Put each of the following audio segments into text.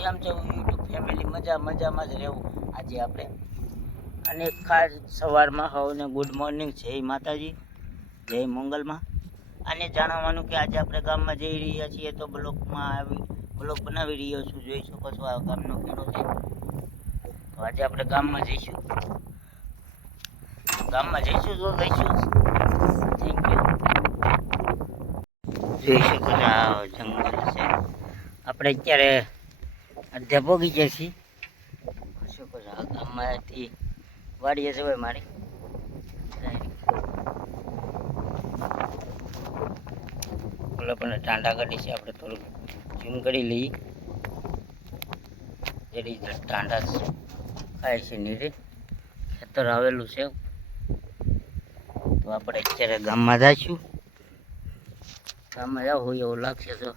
કેમ છે YouTube family? મજામાં જ રહેવું. આજે આપણે અને ખાસ સવારમાં હવને ગુડ મોર્નિંગ, જય માતાજી, જય મંગલમાં. અને જાણવાનું કે આજે આપણે ગામમાં જઈ રહ્યા છીએ, તો બ્લોગ બનાવી રહ્યો છું. જોઈ શકો છો આ ગામનો કેળો છે. તો આજે આપણે ગામમાં જઈશું તો જઈશું. Thank you. જોઈ શકો છો આ જંગલ છે. આપણે અત્યારે અડધા પોગી ગયા છીએ. શું કહો છો, આ ગામમાંથી વાડીએ જવાય મારી. ઓલા પણ ટાંડા કાઢી છે, આપણે થોડુંક ઝૂમ કરી લઈએ. એ રીતે ટાંડા ખાય છે નીરે, ખેતર આવેલું છે. તો આપણે અત્યારે ગામમાં જઈશું. ગામમાં જવું હોય એવું લાગશે તો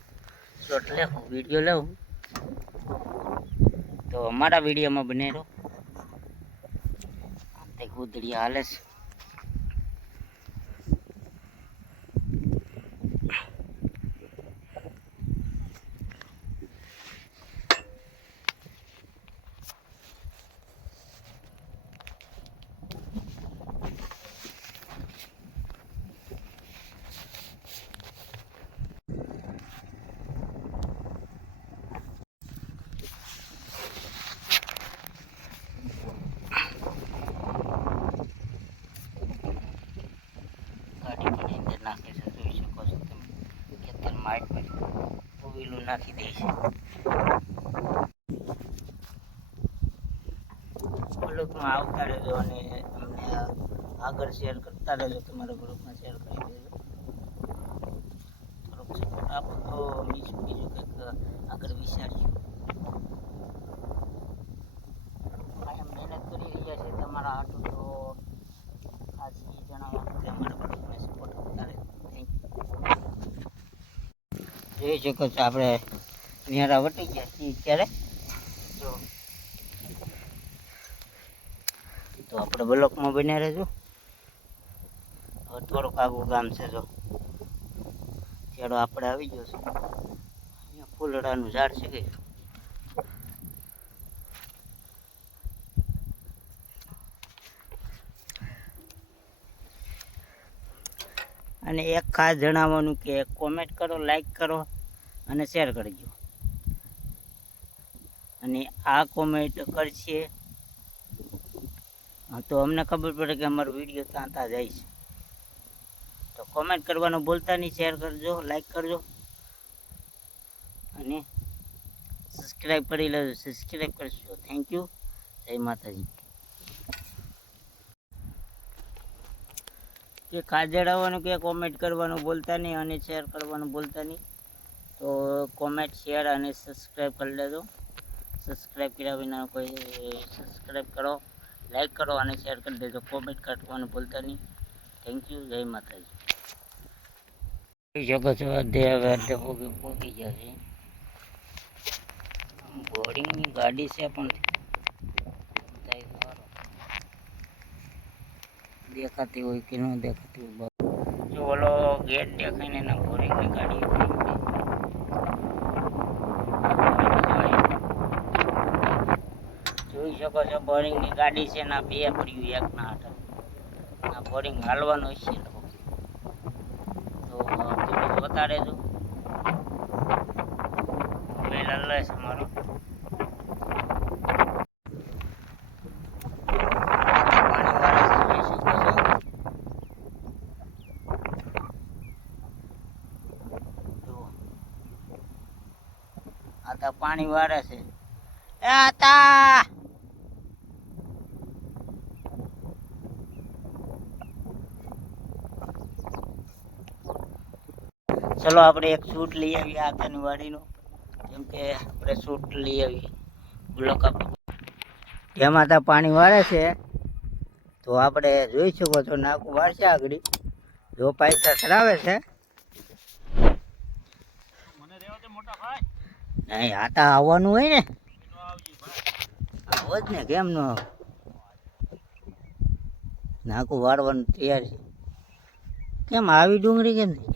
શોર્ટ લેવું, વિડીયો લેવું, તો અમારા વિડીયોમાં બને રહો. કૂદડી હાલે છે. નાખે છે, જોઈ શકો છો તમે. ખેતરમાં ટુવીલું નાખી દે છે. બ્લોગમાં આવતા રહેજો અને અમને આગળ શેર કરતા રહેજો. તમારા ગ્રુપમાં શેર કરી દેજો. થોડોક સપોર્ટ આપો તો અમે બીજું કંઈક આગળ વિચારીશું. કાયમ મહેનત કરી રહ્યા છે તમારા હાટું, તો ખાસ એ જણાવવાનું કે અમારા બ્લોગને સપોર્ટ કરતા રહેજો. Thank you. જોઈ શકો છો આપણે નિહારા વટી ગયા છીએ ક્યારે. તો આપણે બ્લોકમાં બન્યા રહેજો. હવે થોડુંક આગું ગામ છે, જો છેડો આપણે આવી ગયો છે. અહીંયા ફૂલડાનું ઝાડ છે કે અને એક ખાસ જણાવવાનું કે કોમેન્ટ કરો, લાઈક કરો અને શેર કરજો. અને આ કોમેન્ટ કરશે તો અમને ખબર પડે કે અમારો વિડીયો ત્યાં જાય છે. તો કોમેન્ટ કરવાનું ભૂલતા નહીં, શેર કરજો, લાઈક કરજો અને સબસ્ક્રાઈબ કરી લેજો. સબસ્ક્રાઈબ કરજો. Thank you. જય માતાજી. કે ખાસ જણાવવાનું કે કોમેન્ટ કરવાનું ભૂલતા નહીં અને શેર કરવાનું ભૂલતા નહીં. તો કોમેન્ટ, શેર અને સબસ્ક્રાઈબ કરી લેજો. સબસ્ક્રાઈબ કર્યા વિના કોઈ સબસ્ક્રાઈબ કરો, લાઈક કરો અને શેર કરી દેજો. કોમેન્ટ કરવાનું ભૂલતા નહીં. Thank you. જય માતાજી. જોઈ શકો છો અડધે પહોંચી ગયા છે. બોર્ડિંગની ગાડી છે પણ દેખાતી હોય કે ન દેખાતી હોય. જો ઓલો ગેટ દેખાઈને એના બોરિંગની ગાડી જોઈ શકો છો. બોરિંગની ગાડી છે ના બે પડ્યું એકના હાથ. આ બોરિંગ હાલવાનો છે તો જોતા રહેજો. મોબાઈલ હલે છે મારો. પાણી વાળે છે. ચલો આપણે એક શૂટ લઈ આવીએ આગળની વાડીનો. કેમ કે આપણે શૂટ લઈ આવીએ બ્લોક જેમાં ત્યાં પાણી વાળે છે. તો આપણે જોઈ શકો છો નાકું વાળશે આગળ. જો પૈસા ચડાવે છે નહીં, આતા આવવાનું હોય ને, આવો જ ને, કેમ ન નાકું વાળવાનું તૈયાર છે. કેમ આવી ડુંગળી કેમ નહીં?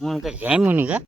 હું કે જામ્યું નહીં કા